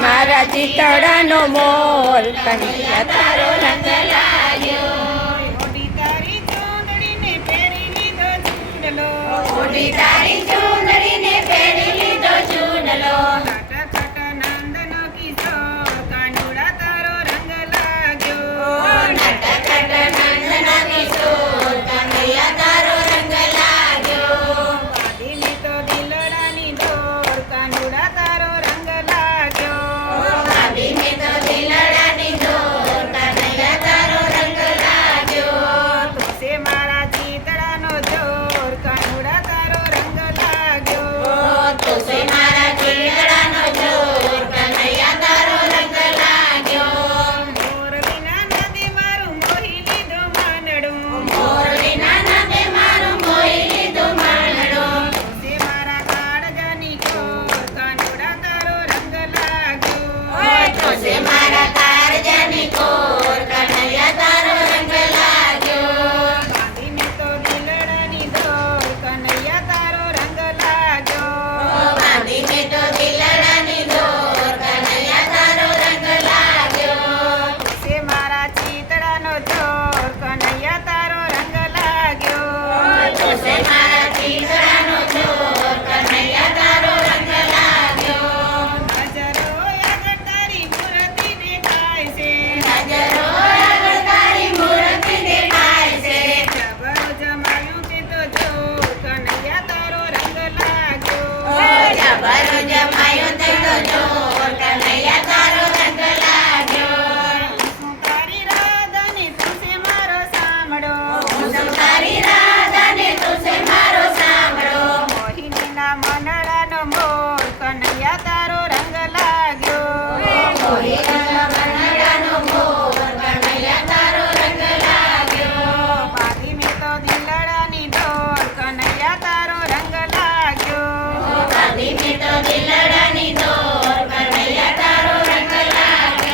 મારા ચિતડાનો મોર કન્યા તારો રંગ લાગ્યો મોડી તારી ચોંદડીને પહેરી લીધો ચૂંડલો મોડી તારી Lord,